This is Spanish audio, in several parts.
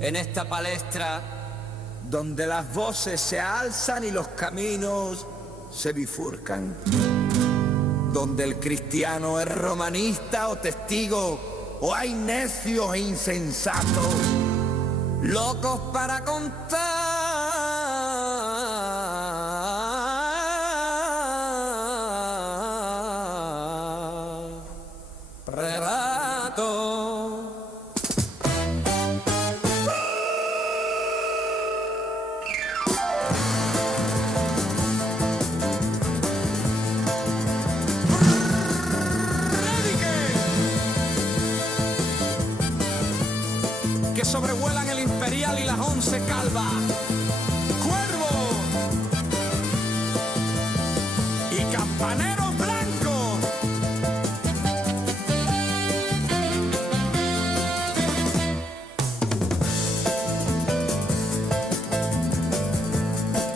en esta palestra donde las voces se alzan y los caminos se bifurcan, donde el cristiano es romanista o testigo, o hay necios e insensatos, locos para contar relatos. Que sobrevuelan el Imperial y las 11 calvas. Cuervo y campaneros blancos.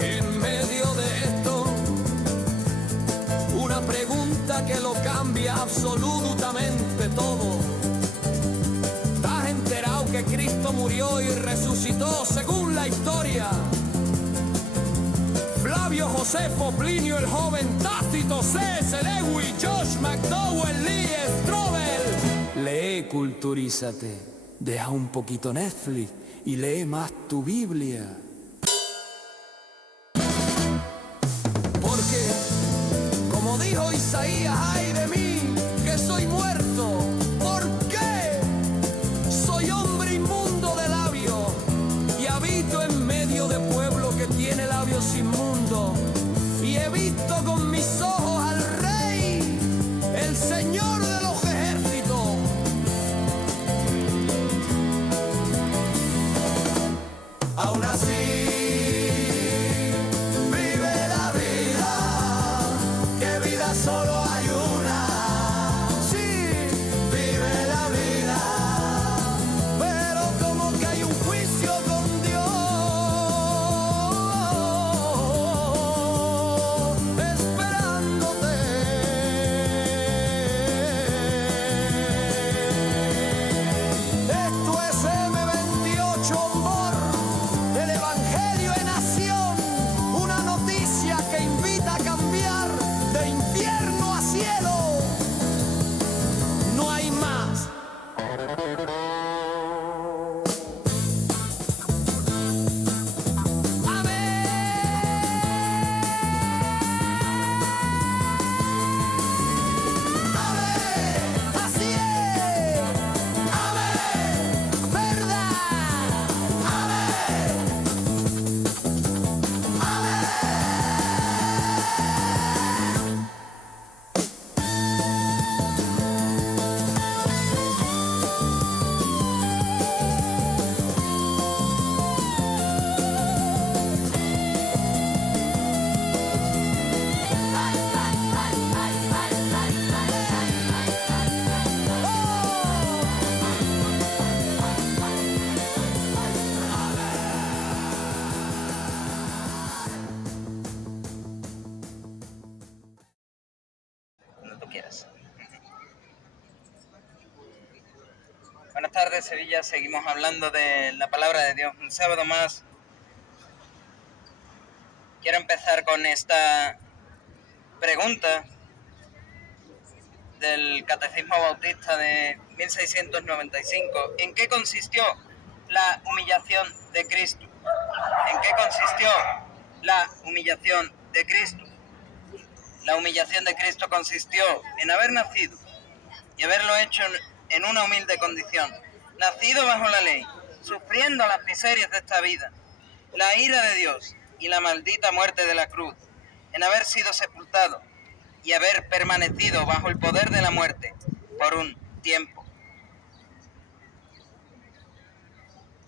En medio de esto, una pregunta que lo cambia absolutamente todo. Que Cristo murió y resucitó según la historia. Flavio Josefo, Plinio el Joven, Tácito, C.S. Lewis, Josh McDowell, Lee Strobel. Lee, culturízate, deja un poquito Netflix y lee más tu Biblia. Porque, como dijo Isaías, ay de mí, que soy muerto. Tiene labios inmundos y he visto con mis ojos al Rey, el Señor de los ejércitos. Aún así vive la vida, que vida solo hay una. Sí, vive la vida, pero como que hay un juicio con Dios. Buenas tardes, Sevilla. Seguimos hablando de la palabra de Dios. Un sábado más. Quiero empezar con esta pregunta del Catecismo Bautista de 1695. ¿En qué consistió la humillación de Cristo? ¿En qué consistió la humillación de Cristo? La humillación de Cristo consistió en haber nacido y haberlo hecho en una humilde condición, nacido bajo la ley, sufriendo las miserias de esta vida, la ira de Dios y la maldita muerte de la cruz, en haber sido sepultado y haber permanecido bajo el poder de la muerte por un tiempo.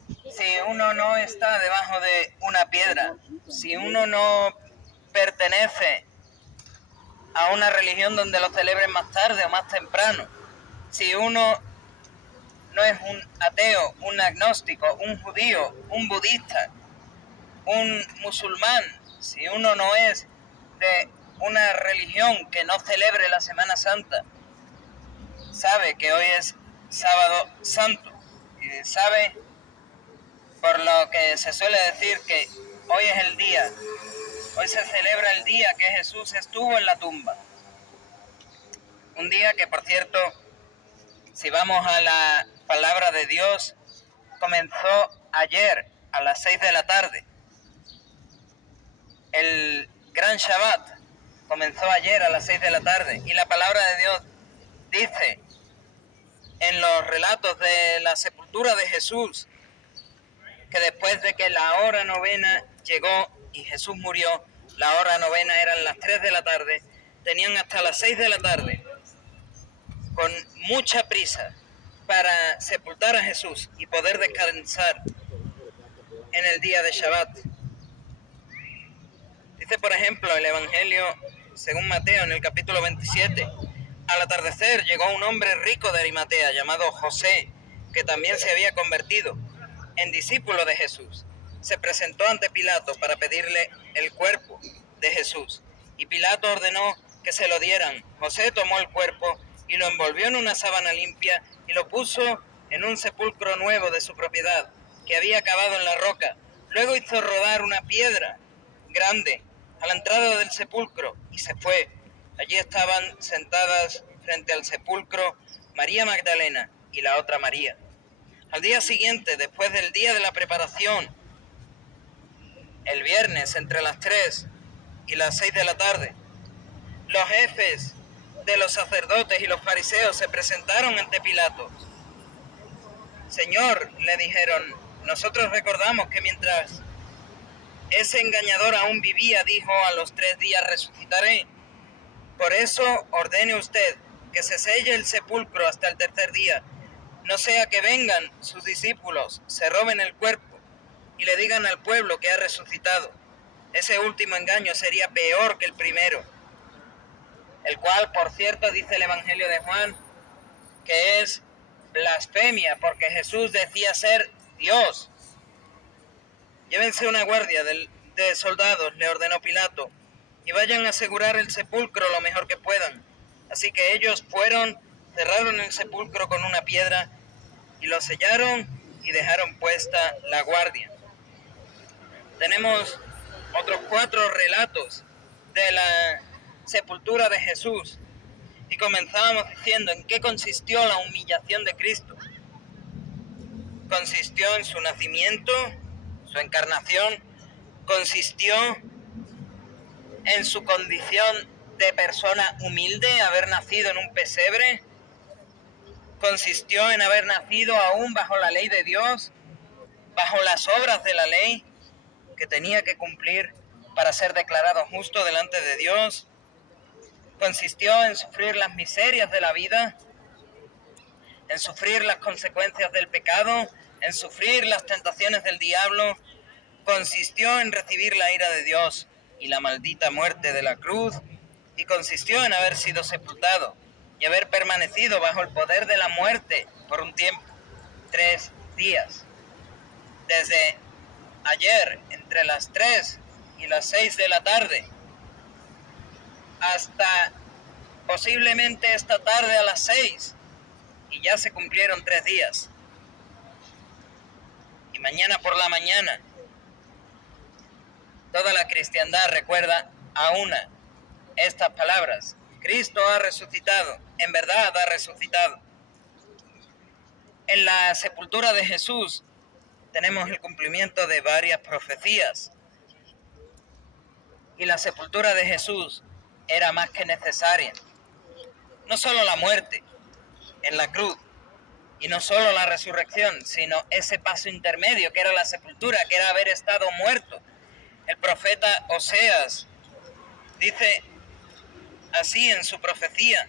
Si uno no está debajo de una piedra, si uno no pertenece a una religión donde lo celebren más tarde o más temprano, si uno no es un ateo, un agnóstico, un judío, un budista, un musulmán, si uno no es de una religión que no celebre la Semana Santa, sabe que hoy es sábado santo y sabe por lo que se suele decir que hoy es el día, hoy se celebra el día que Jesús estuvo en la tumba. Un día que, por cierto, si vamos a la palabra de Dios, comenzó ayer a las 6 de la tarde. El Gran Shabbat comenzó ayer a las 6 de la tarde y la palabra de Dios dice en los relatos de la sepultura de Jesús que después de que la hora novena llegó y Jesús murió, la hora novena eran las 3 de la tarde, tenían hasta las 6 de la tarde con mucha prisa para sepultar a Jesús y poder descansar en el día de Shabbat. Dice, por ejemplo, el Evangelio según Mateo en el capítulo 27, al atardecer llegó un hombre rico de Arimatea llamado José, que también se había convertido en discípulo de Jesús. Se presentó ante Pilato para pedirle el cuerpo de Jesús y Pilato ordenó que se lo dieran. José tomó el cuerpo y lo envolvió en una sábana limpia y lo puso en un sepulcro nuevo de su propiedad, que había cavado en la roca. Luego hizo rodar una piedra grande a la entrada del sepulcro y se fue. Allí estaban sentadas frente al sepulcro María Magdalena y la otra María. Al día siguiente, después del día de la preparación, el viernes entre las 3 y las 6 de la tarde, los jefes de los sacerdotes y los fariseos se presentaron ante Pilato. Señor, le dijeron, nosotros recordamos que mientras ese engañador aún vivía, dijo, a los 3 días resucitaré. Por eso ordene usted que se selle el sepulcro hasta el tercer día, no sea que vengan sus discípulos, se roben el cuerpo y le digan al pueblo que ha resucitado. Ese último engaño sería peor que el primero, el cual, por cierto, dice el Evangelio de Juan, que es blasfemia, porque Jesús decía ser Dios. Llévense una guardia de soldados, le ordenó Pilato, y vayan a asegurar el sepulcro lo mejor que puedan. Así que ellos fueron, cerraron el sepulcro con una piedra y lo sellaron y dejaron puesta la guardia. Tenemos otros 4 relatos de la sepultura de Jesús y comenzábamos diciendo en qué consistió la humillación de Cristo. Consistió en su nacimiento, su encarnación, consistió en su condición de persona humilde, haber nacido en un pesebre, consistió en haber nacido aún bajo la ley de Dios, bajo las obras de la ley que tenía que cumplir para ser declarado justo delante de Dios, consistió en sufrir las miserias de la vida, en sufrir las consecuencias del pecado, en sufrir las tentaciones del diablo, consistió en recibir la ira de Dios y la maldita muerte de la cruz, y consistió en haber sido sepultado y haber permanecido bajo el poder de la muerte por un tiempo, 3 días. Desde ayer, entre las 3 y las 6 de la tarde, hasta posiblemente esta tarde a las 6, y ya se cumplieron 3 días. Y mañana por la mañana, toda la cristiandad recuerda a una estas palabras: Cristo ha resucitado, en verdad ha resucitado. En la sepultura de Jesús tenemos el cumplimiento de varias profecías. Y la sepultura de Jesús era más que necesaria. No solo la muerte en la cruz, y no solo la resurrección, sino ese paso intermedio que era la sepultura, que era haber estado muerto. El profeta Oseas dice así en su profecía: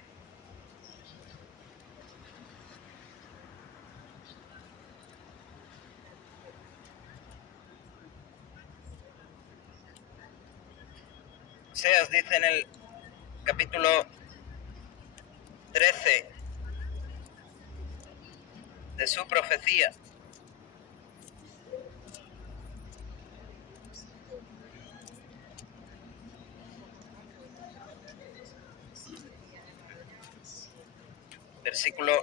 Oseas dice en el capítulo 13 de su profecía: versículo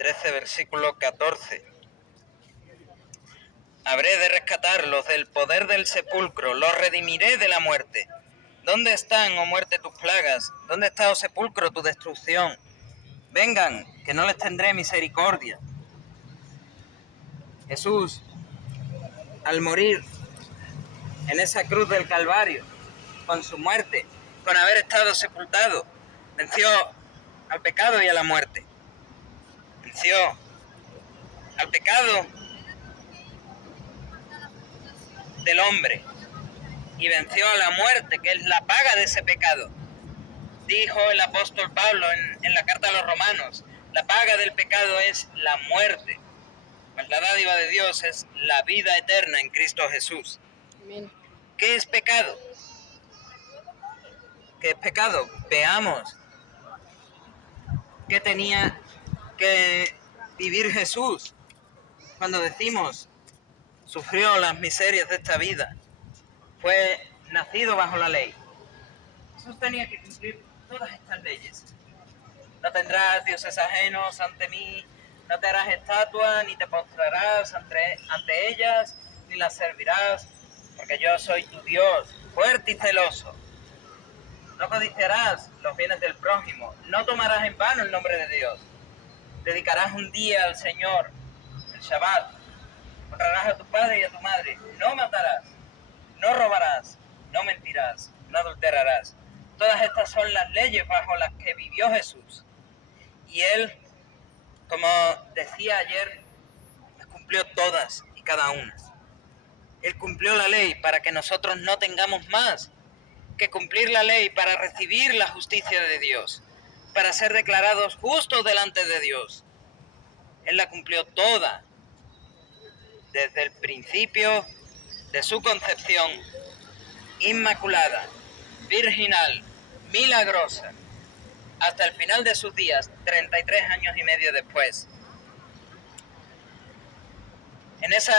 13, versículo 14. Habré de rescatarlos del poder del sepulcro, los redimiré de la muerte. ¿Dónde están, oh muerte, tus plagas? ¿Dónde está, oh sepulcro, tu destrucción? Vengan, que no les tendré misericordia. Jesús, al morir en esa cruz del Calvario, con su muerte, con haber estado sepultado, venció al pecado y a la muerte. Venció al pecado del hombre y venció a la muerte, que es la paga de ese pecado. Dijo el apóstol Pablo en la carta a los Romanos, la paga del pecado es la muerte, mas la dádiva de Dios es la vida eterna en Cristo Jesús. Amén. ¿Qué es pecado? ¿Qué es pecado? Veamos qué tenía que vivir Jesús cuando decimos sufrió las miserias de esta vida, fue nacido bajo la ley. Jesús tenía que cumplir todas estas leyes. No tendrás dioses ajenos ante mí, no te harás estatua, ni te postrarás ante ellas, ni las servirás, porque yo soy tu Dios, fuerte y celoso. No codiciarás los bienes del prójimo, no tomarás en vano el nombre de Dios. Dedicarás un día al Señor, el Shabbat. Honrarás a tu padre y a tu madre. No matarás, no robarás, no mentirás, no adulterarás. Todas estas son las leyes bajo las que vivió Jesús. Y Él, como decía ayer, las cumplió todas y cada una. Él cumplió la ley para que nosotros no tengamos más que cumplir la ley para recibir la justicia de Dios, para ser declarados justos delante de Dios. Él la cumplió toda, desde el principio de su concepción, inmaculada, virginal, milagrosa, hasta el final de sus días, 33 años y medio después. En esa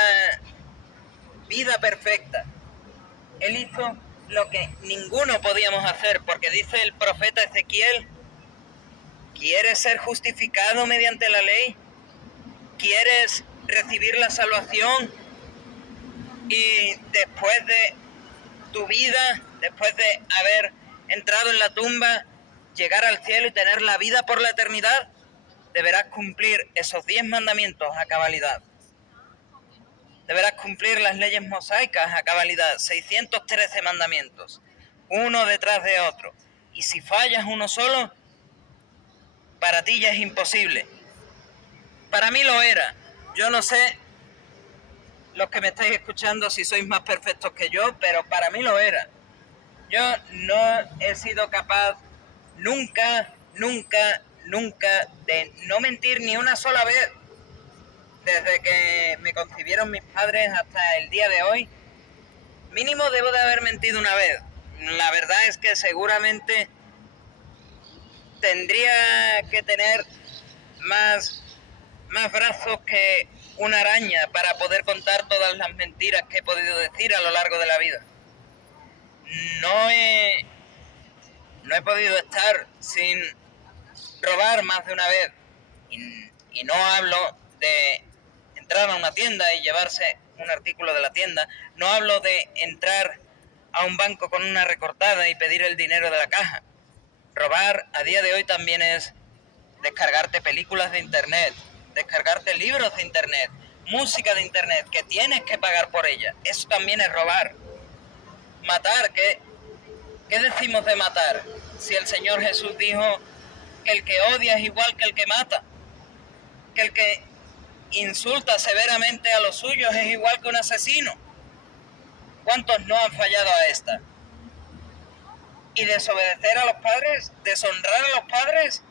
vida perfecta, Él hizo lo que ninguno podíamos hacer, porque dice el profeta Ezequiel, ¿quieres ser justificado mediante la ley? ¿Quieres recibir la salvación? Y después de tu vida, después de haber entrado en la tumba, llegar al cielo y tener la vida por la eternidad, deberás cumplir esos 10 mandamientos a cabalidad. Deberás cumplir las leyes mosaicas a cabalidad, 613 mandamientos, uno detrás de otro. Y si fallas uno solo, para ti ya es imposible. Para mí lo era. Yo no sé, los que me estáis escuchando, si sois más perfectos que yo, pero para mí lo era. Yo no he sido capaz nunca de no mentir ni una sola vez. Desde que me concibieron mis padres hasta el día de hoy, mínimo debo de haber mentido una vez. La verdad es que seguramente tendría que tener más brazos que una araña para poder contar todas las mentiras que he podido decir a lo largo de la vida. No he podido estar sin robar más de una vez. Y no hablo de entrar a una tienda y llevarse un artículo de la tienda. No hablo de entrar a un banco con una recortada y pedir el dinero de la caja. Robar a día de hoy también es descargarte películas de internet, descargarte libros de internet, música de internet que tienes que pagar por ella. Eso también es robar. Matar, ¿qué decimos de matar? Si el Señor Jesús dijo que el que odia es igual que el que mata, que el que insulta severamente a los suyos es igual que un asesino. ¿Cuántos no han fallado a esta? Y desobedecer a los padres, deshonrar a los padres.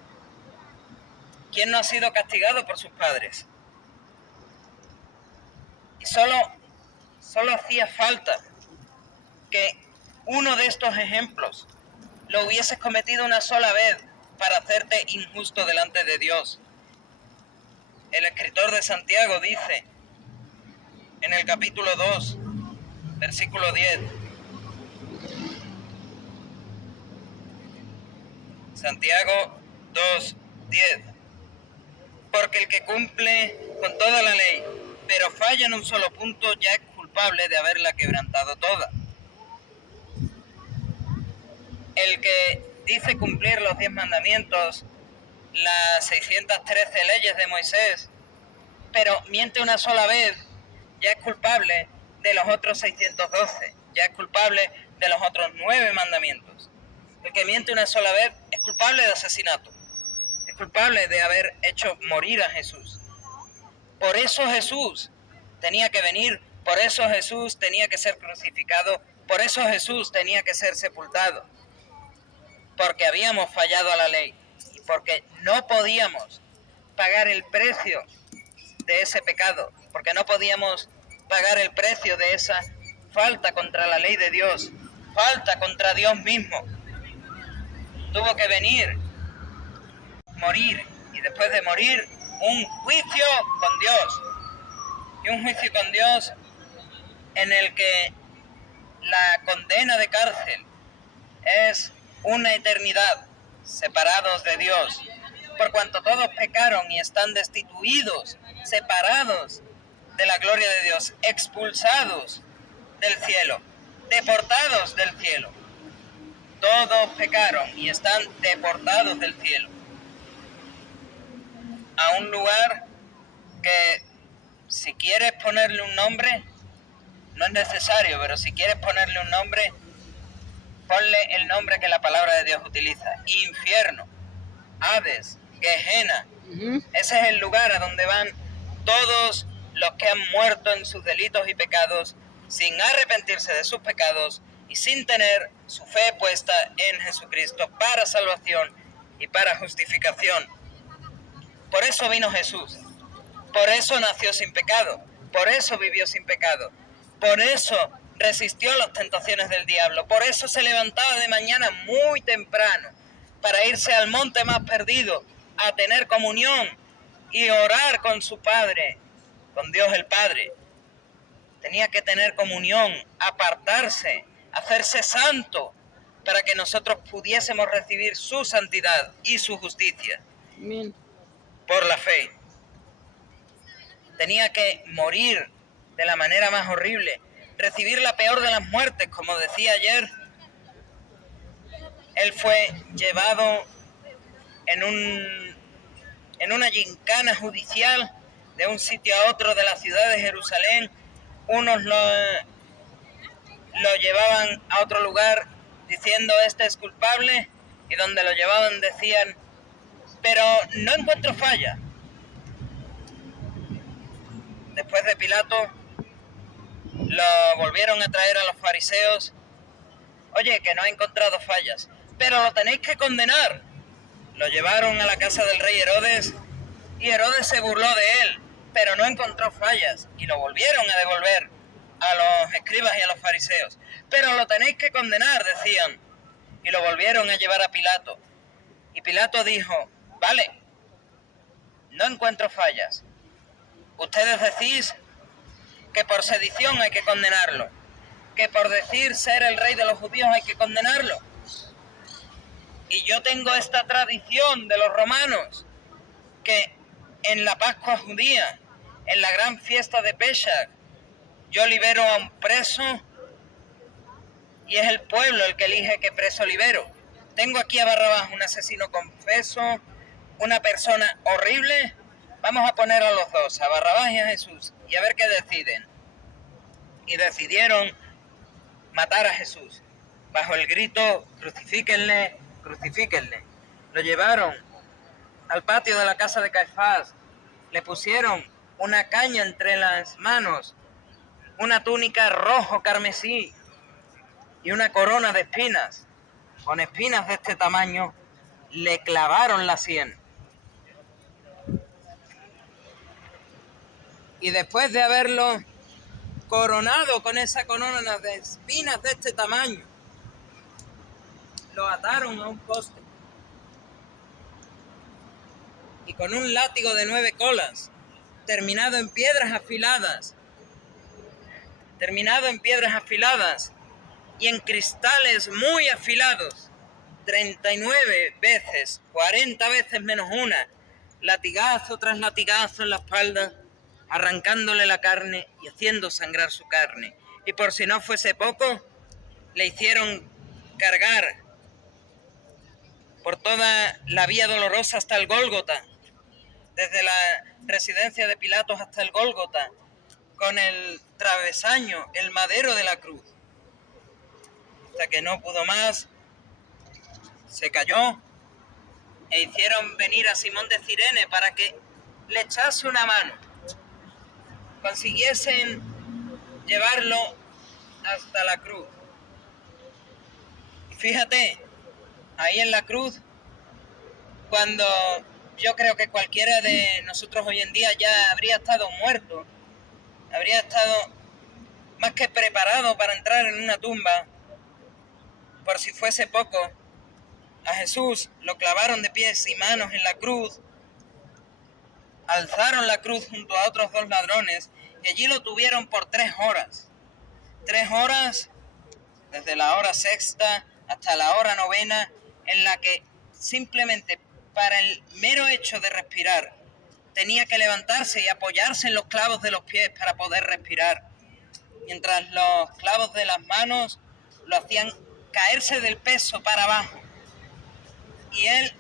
¿Quién no ha sido castigado por sus padres? Y solo hacía falta que uno de estos ejemplos lo hubieses cometido una sola vez para hacerte injusto delante de Dios. El escritor de Santiago dice en el capítulo 2, versículo 10. Santiago 2, 10. Porque el que cumple con toda la ley, pero falla en un solo punto, ya es culpable de haberla quebrantado toda. El que dice cumplir los 10 mandamientos, las 613 leyes de Moisés, pero miente una sola vez, ya es culpable de los otros 612, ya es culpable de los otros 9 mandamientos. El que miente una sola vez es culpable de asesinato, es culpable de haber hecho morir a Jesús. Por eso Jesús tenía que venir, por eso Jesús tenía que ser crucificado, por eso Jesús tenía que ser sepultado, porque habíamos fallado a la ley y porque no podíamos pagar el precio de ese pecado, porque no podíamos pagar el precio de esa falta contra la ley de Dios, falta contra Dios mismo. Tuvo que venir, morir y después de morir un juicio con Dios. Y un juicio con Dios en el que la condena de cárcel es una eternidad separados de Dios, por cuanto todos pecaron y están destituidos, separados de la gloria de Dios, expulsados del cielo, deportados del cielo. Todos pecaron y están deportados del cielo a un lugar que, si quieres ponerle un nombre, no es necesario, pero si quieres ponerle un nombre, ponle el nombre que la palabra de Dios utiliza: infierno, Hades, Gehenna. Ese es el lugar a donde van todos los que han muerto en sus delitos y pecados, sin arrepentirse de sus pecados y sin tener su fe puesta en Jesucristo para salvación y para justificación. Por eso vino Jesús, por eso nació sin pecado, por eso vivió sin pecado, por eso resistió las tentaciones del diablo, por eso se levantaba de mañana muy temprano para irse al monte más perdido, a tener comunión y orar con su Padre, con Dios el Padre. Tenía que tener comunión, apartarse, hacerse santo, para que nosotros pudiésemos recibir su santidad y su justicia. Amén. Por la fe. Tenía que morir de la manera más horrible, recibir la peor de las muertes, como decía ayer. Él fue llevado en una gincana judicial de un sitio a otro de la ciudad de Jerusalén. Unos lo llevaban a otro lugar diciendo: este es culpable, y donde lo llevaban decían: pero no encuentro falla. Después de Pilato, lo volvieron a traer a los fariseos. Oye, que no he encontrado fallas, pero lo tenéis que condenar. Lo llevaron a la casa del rey Herodes y Herodes se burló de él, pero no encontró fallas y lo volvieron a devolver a los escribas y a los fariseos. Pero lo tenéis que condenar, decían, y lo volvieron a llevar a Pilato. Y Pilato dijo: vale, no encuentro fallas. Ustedes decís que por sedición hay que condenarlo, que por decir ser el rey de los judíos hay que condenarlo. Y yo tengo esta tradición de los romanos, que en la Pascua judía, en la gran fiesta de Pesach, yo libero a un preso y es el pueblo el que elige qué preso libero. Tengo aquí a Barrabás, un asesino confeso, una persona horrible. Vamos a poner a los dos, a Barrabás y a Jesús, y a ver qué deciden. Y decidieron matar a Jesús bajo el grito: crucifíquenle, crucifíquenle. Lo llevaron al patio de la casa de Caifás, le pusieron una caña entre las manos, una túnica rojo carmesí y una corona de espinas. Con espinas de este tamaño le clavaron la sien. Y después de haberlo coronado con esa corona de espinas de este tamaño, lo ataron a un poste y con un látigo de 9 colas, terminado en piedras afiladas y en cristales muy afilados, 39 veces, 40 veces menos una, latigazo tras latigazo en la espalda, arrancándole la carne y haciendo sangrar su carne. Y por si no fuese poco, le hicieron cargar por toda la vía dolorosa hasta el Gólgota, desde la residencia de Pilatos hasta el Gólgota, con el travesaño, el madero de la cruz. Hasta que no pudo más, se cayó e hicieron venir a Simón de Cirene para que le echase una mano. Consiguiesen llevarlo hasta la cruz. Y fíjate, ahí en la cruz, cuando yo creo que cualquiera de nosotros hoy en día ya habría estado muerto, habría estado más que preparado para entrar en una tumba, por si fuese poco, a Jesús lo clavaron de pies y manos en la cruz, alzaron la cruz junto a otros 2 ladrones y allí lo tuvieron por 3 horas. 3 horas, desde la hora sexta hasta la hora novena, en la que simplemente para el mero hecho de respirar tenía que levantarse y apoyarse en los clavos de los pies para poder respirar, mientras los clavos de las manos lo hacían caerse del peso para abajo. Y él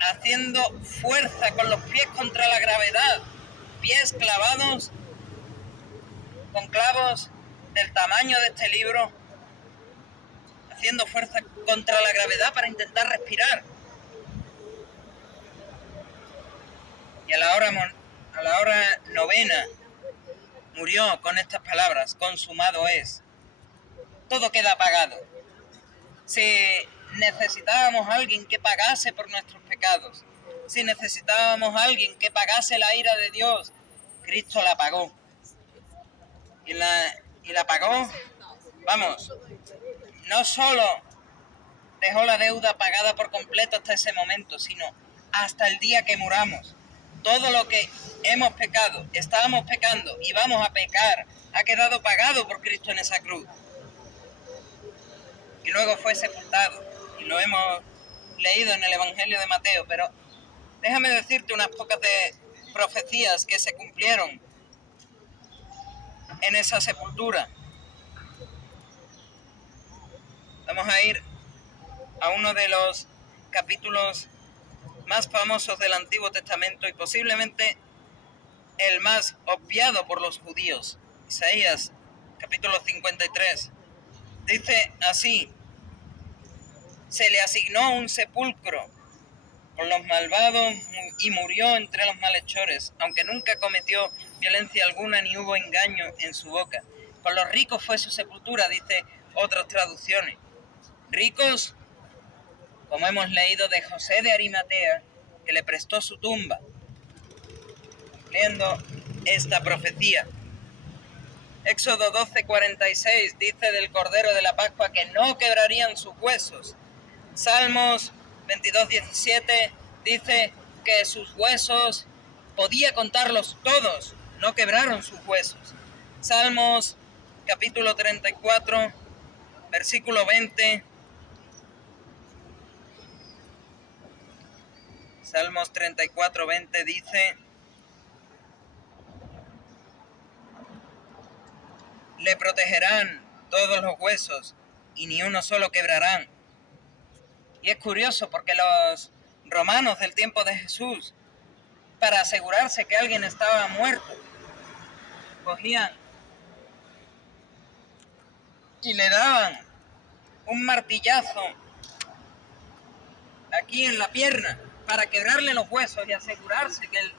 haciendo fuerza con los pies contra la gravedad, pies clavados con clavos del tamaño de este libro, haciendo fuerza contra la gravedad para intentar respirar. Y a la hora novena murió con estas palabras: consumado es. Todo queda pagado. Si necesitábamos a alguien que pagase por nuestros pecados, si necesitábamos a alguien que pagase la ira de Dios, Cristo la pagó. Y la pagó, vamos, no solo dejó la deuda pagada por completo hasta ese momento, sino hasta el día que muramos. Todo lo que hemos pecado, estábamos pecando y vamos a pecar, ha quedado pagado por Cristo en esa cruz. Y luego fue sepultado, y lo hemos leído en el Evangelio de Mateo, pero déjame decirte unas pocas de profecías que se cumplieron en esa sepultura. Vamos a ir a uno de los capítulos más famosos del Antiguo Testamento y posiblemente el más obviado por los judíos. Isaías, capítulo 53. Dice así: se le asignó un sepulcro con los malvados y murió entre los malhechores, aunque nunca cometió violencia alguna ni hubo engaño en su boca. Con los ricos fue su sepultura, dice otras traducciones. Ricos, como hemos leído de José de Arimatea, que le prestó su tumba, cumpliendo esta profecía. Éxodo 12:46 dice del Cordero de la Pascua que no quebrarían sus huesos. Salmos 22:17 dice que sus huesos podía contarlos todos, no quebraron sus huesos. Salmos capítulo 34, versículo 20. Salmos 34:20 dice: le protegerán todos los huesos y ni uno solo quebrarán. Y es curioso porque los romanos del tiempo de Jesús, para asegurarse que alguien estaba muerto, cogían y le daban un martillazo aquí en la pierna para quebrarle los huesos y asegurarse que el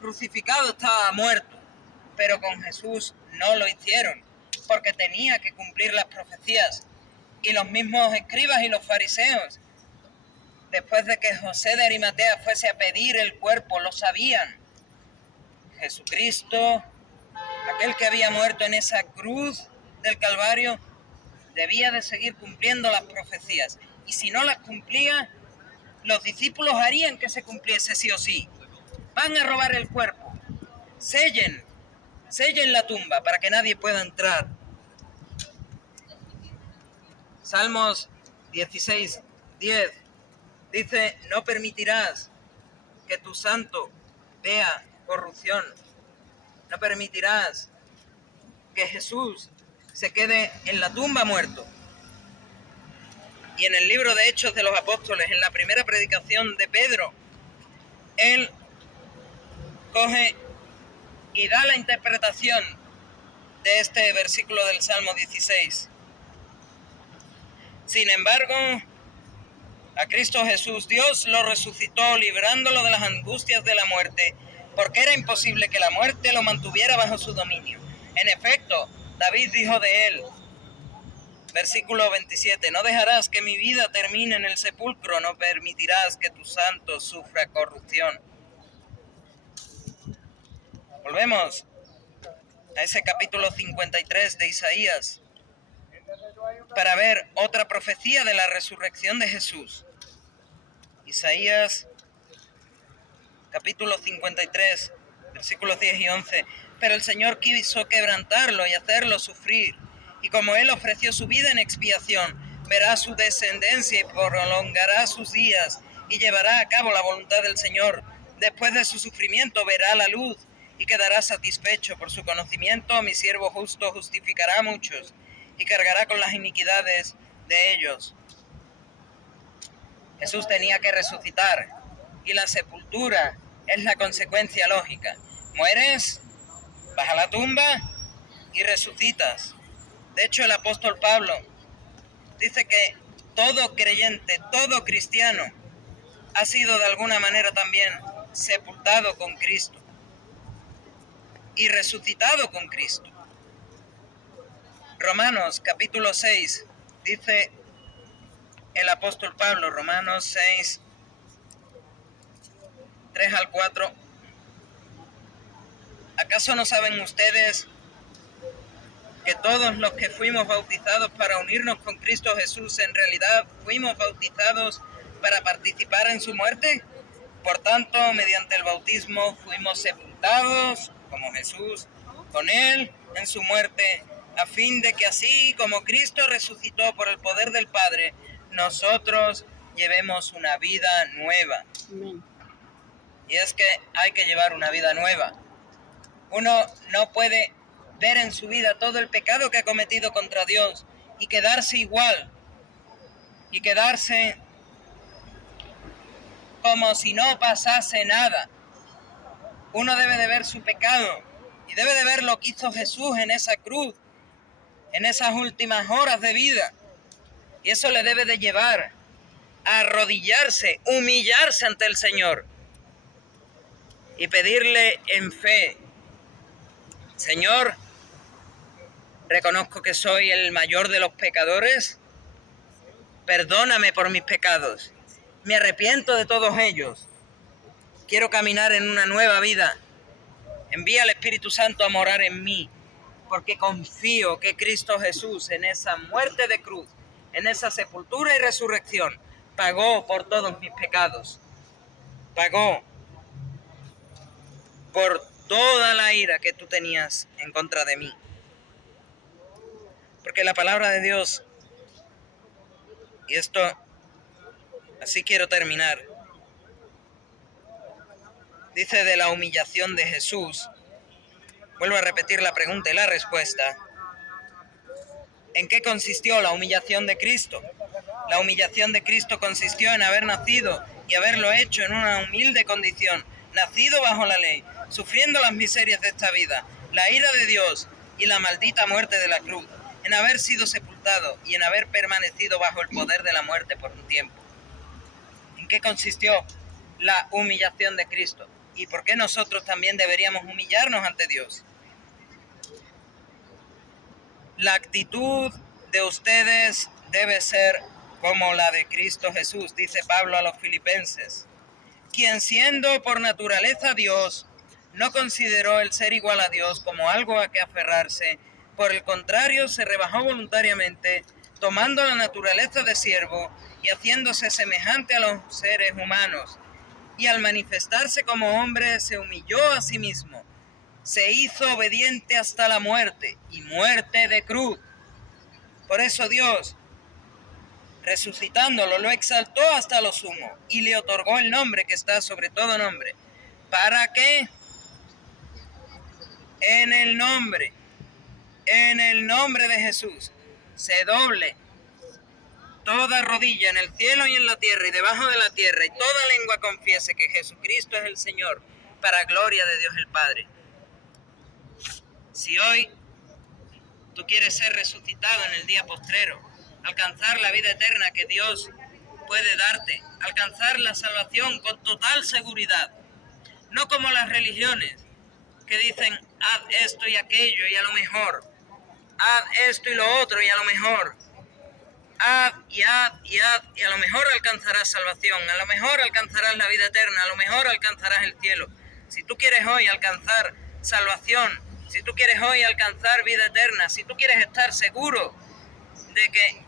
crucificado estaba muerto. Pero con Jesús no lo hicieron, porque tenía que cumplir las profecías. Y los mismos escribas y los fariseos, después de que José de Arimatea fuese a pedir el cuerpo, lo sabían. Jesucristo, aquel que había muerto en esa cruz del Calvario, debía de seguir cumpliendo las profecías. Y si no las cumplía, los discípulos harían que se cumpliese sí o sí. Van a robar el cuerpo. Sellen la tumba para que nadie pueda entrar. Salmos 16:10 dice: no permitirás que tu santo vea corrupción. No permitirás que Jesús se quede en la tumba muerto. Y en el libro de Hechos de los Apóstoles, en la primera predicación de Pedro, él coge y da la interpretación de este versículo del Salmo 16. Sin embargo, a Cristo Jesús Dios lo resucitó, librándolo de las angustias de la muerte, porque era imposible que la muerte lo mantuviera bajo su dominio. En efecto, David dijo de él, versículo 27, no dejarás que mi vida termine en el sepulcro, no permitirás que tu santo sufra corrupción. Volvemos a ese capítulo 53 de Isaías para ver otra profecía de la resurrección de Jesús. Isaías capítulo 53, versículos 10 y 11. Pero el Señor quiso quebrantarlo y hacerlo sufrir. Y como él ofreció su vida en expiación, verá su descendencia y prolongará sus días y llevará a cabo la voluntad del Señor. Después de su sufrimiento verá la luz y quedará satisfecho. Por su conocimiento mi siervo justo justificará a muchos y cargará con las iniquidades de ellos. Jesús tenía que resucitar y la sepultura es la consecuencia lógica. Mueres, vas a la tumba y resucitas. De hecho, el apóstol Pablo dice que todo creyente, todo cristiano ha sido de alguna manera también sepultado con Cristo y resucitado con Cristo. Romanos capítulo 6 dice el apóstol Pablo, Romanos 6, 3 al 4. ¿Acaso no saben ustedes que todos los que fuimos bautizados para unirnos con Cristo Jesús en realidad fuimos bautizados para participar en su muerte? Por tanto, mediante el bautismo fuimos sepultados, como Jesús, con él en su muerte, a fin de que así como Cristo resucitó por el poder del Padre, nosotros llevemos una vida nueva. Amén. Y es que hay que llevar una vida nueva. Uno no puede ver en su vida todo el pecado que ha cometido contra Dios y quedarse igual, y quedarse como si no pasase nada. Uno debe de ver su pecado y debe de ver lo que hizo Jesús en esa cruz, en esas últimas horas de vida. Y eso le debe de llevar a arrodillarse, humillarse ante el Señor y pedirle en fe: Señor, reconozco que soy el mayor de los pecadores, perdóname por mis pecados, me arrepiento de todos ellos, quiero caminar en una nueva vida, envía al Espíritu Santo a morar en mí, porque confío que Cristo Jesús en esa muerte de cruz, en esa sepultura y resurrección, pagó por todos mis pecados, pagó por toda la ira que tú tenías en contra de mí. Porque la palabra de Dios, y esto, así quiero terminar, dice de la humillación de Jesús. Vuelvo a repetir la pregunta y la respuesta. ¿En qué consistió la humillación de Cristo? La humillación de Cristo consistió en haber nacido y haberlo hecho en una humilde condición, nacido bajo la ley, sufriendo las miserias de esta vida, la ira de Dios y la maldita muerte de la cruz, en haber sido sepultado y en haber permanecido bajo el poder de la muerte por un tiempo. ¿En qué consistió la humillación de Cristo? ¿Y por qué nosotros también deberíamos humillarnos ante Dios? La actitud de ustedes debe ser como la de Cristo Jesús, dice Pablo a los Filipenses, quien siendo por naturaleza Dios, no consideró el ser igual a Dios como algo a que aferrarse, por el contrario se rebajó voluntariamente, tomando la naturaleza de siervo y haciéndose semejante a los seres humanos, y al manifestarse como hombre se humilló a sí mismo, se hizo obediente hasta la muerte y muerte de cruz. Por eso Dios Resucitándolo, lo exaltó hasta lo sumo y le otorgó el nombre que está sobre todo nombre, para que en el nombre de Jesús se doble toda rodilla en el cielo y en la tierra y debajo de la tierra, y toda lengua confiese que Jesucristo es el Señor, para gloria de Dios el Padre. Si hoy tú quieres ser resucitado en el día postrero, alcanzar la vida eterna que Dios puede darte, alcanzar la salvación con total seguridad, no como las religiones que dicen haz esto y aquello y a lo mejor, haz esto y lo otro y a lo mejor, haz y haz y haz y a lo mejor alcanzarás salvación, a lo mejor alcanzarás la vida eterna, a lo mejor alcanzarás el cielo. Si tú quieres hoy alcanzar salvación, si tú quieres hoy alcanzar vida eterna, si tú quieres estar seguro de que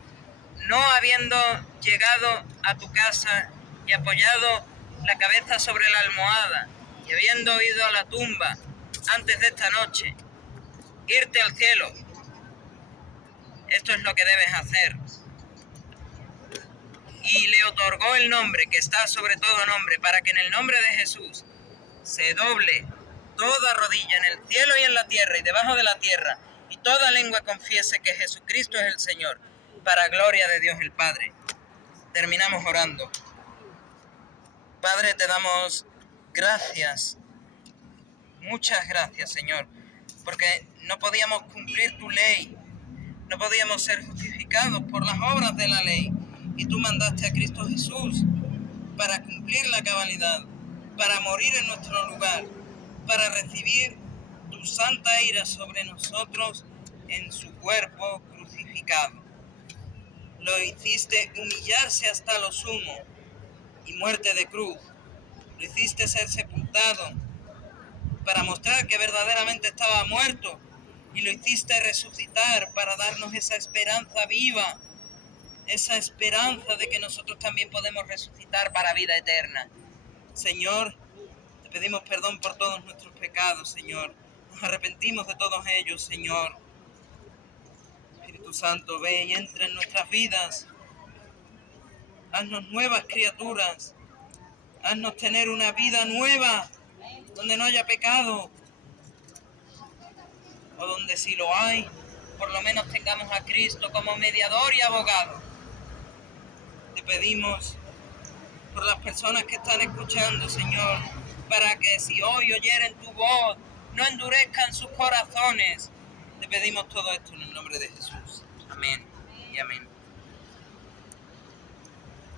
no habiendo llegado a tu casa y apoyado la cabeza sobre la almohada y habiendo ido a la tumba antes de esta noche, irte al cielo, esto es lo que debes hacer. Y le otorgó el nombre que está sobre todo nombre, para que en el nombre de Jesús se doble toda rodilla en el cielo y en la tierra y debajo de la tierra, y toda lengua confiese que Jesucristo es el Señor, para gloria de Dios el Padre. Terminamos orando. Padre, te damos gracias, muchas gracias, Señor, porque no podíamos cumplir tu ley, no podíamos ser justificados por las obras de la ley, y tú mandaste a Cristo Jesús para cumplir la cabalidad, para morir en nuestro lugar, para recibir tu santa ira sobre nosotros en su cuerpo crucificado. Lo hiciste humillarse hasta lo sumo y muerte de cruz. Lo hiciste ser sepultado para mostrar que verdaderamente estaba muerto, y lo hiciste resucitar para darnos esa esperanza viva, esa esperanza de que nosotros también podemos resucitar para vida eterna. Señor, te pedimos perdón por todos nuestros pecados, Señor. Nos arrepentimos de todos ellos, Señor. Espíritu Santo, ve y entra en nuestras vidas. Haznos nuevas criaturas. Haznos tener una vida nueva, donde no haya pecado, o donde si lo hay, por lo menos tengamos a Cristo como mediador y abogado. Te pedimos por las personas que están escuchando, Señor, para que si hoy oyeren tu voz, no endurezcan sus corazones. Te pedimos todo esto en el nombre de Jesús. Amén y amén.